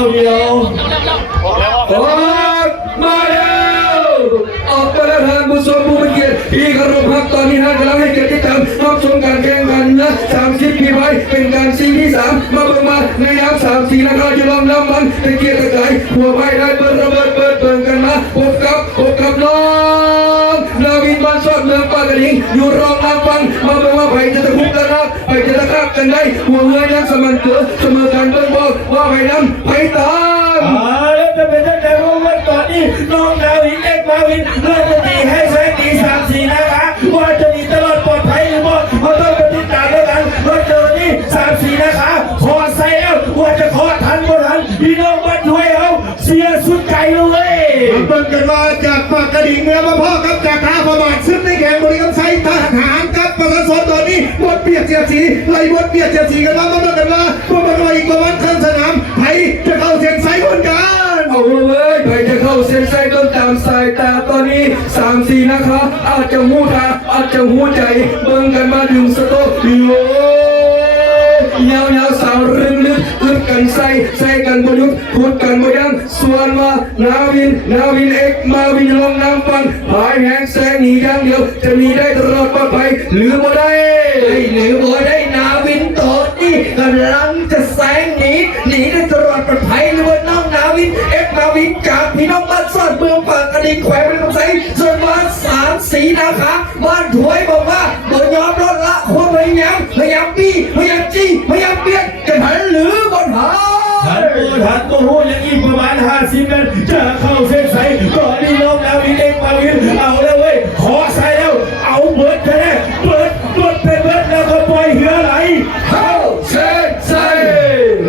าเดียวออกมาแล้วออกมาแล้วทางผู้ชมผู้เป็นเกียรติที่เคารพครับตอนนี้ท่านกำลังให้เกียรติการรับชมการแข่งขันนะ30ปีไว้เป็นการซีที่3มาเบิ่งมาในน้ำ3-4นะครับจะลองน้ำมันเป็นเกียรติกายหัวไม้ได้เปิดระเบิดเปิดกันมาพบกับน้องนาวินบ้านสอดเมืองปากกระดิ่งอยู่รองน้ำฟังมาเบิ่งว่าไผ่จะตะคุบกันนะไผ่จะตะคับกันได้หัวเงยยังสมันเกิดเสมอกันเบิ่งบอกว่าไผ่นำไผ่ตามแล้วจะเป็นแต่ว่าตอนนี้น้องนาวินเอ็กมาวินเริ่มจะตีให้แซงตี3-4นะคะว่าจะมีตลอดปลอดภัยหรือไม่เขาต้องไปติดตามด้วยกันรถเจอนี่3-4นะคะขอใส่แล้วว่าจะขอทันบ่ทันพี่น้องมาช่วยเอาเสียสุดใจเลยเบิ่งกันว่าจากปากกระดิ่งเมืองมาพ่อกับจากท่าประมาทซึ่งในแข่งบริกรรมไซทหารกับประชาชนตอนนี้บดเปียกเสียสีไล่บดเปียกเสียสีกันมาเบิ่งกันว่าพวกมันว่าอีกประมาณครึ่งสนามไผ่จะเข้าเส้นไซคนกันเอาเลยไผ่จะเข้าเส้นไซต้นตามสายตาตอนนี้3-4นะคะอาจจะหูตาอาจจะหูใจเบิ่งกันมาดึงสโตโยยาวสาวรึงลึกอึดกันใส่กันประยุทธ์พูดกันบ่ยังส่วนว่านาวินเอกมาวินลงน้ำฟังพายแหงแซงหนีอย่างเดียวจะมีได้ตลอดปลอดภัยหรือบ่ได้หรือบ่ได้นาวินโตนี่กำลังจะแซงหนีได้ตลอดปลอดภัยหรือว่าน้องนาวินเอ็กมาวินจากพี่น้องบ้านสอดเมืองปากกระดิ่งแขวงเป็นคำไซส่วนบ้าน3-4นะคะบ้านถวยบอกว่าบ่ยอมลดละความพยายามปี้พยายามจี้พยายามเปลี่ยนจะทันหรือบ่ทันตัวยังอีกประมาณ50เมตรจะเข้าเส้นชัยก่อนที่น้องนาวินเอ็กมาวินเอาแล้วเว้ยขอใส่แล้วเอาเบิร์ดแค่เบิร์ดไปเบิร์ดแล้วก็ปล่อยเหือไหลเข้าเส้นชัย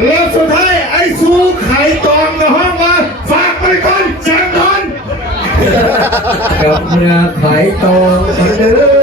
แล้วสุดท้ายไอ้ซูไข่ตองกับห้องมาฝากไปก่อนจังนอนกับเนื้อไข่ตองเด้อ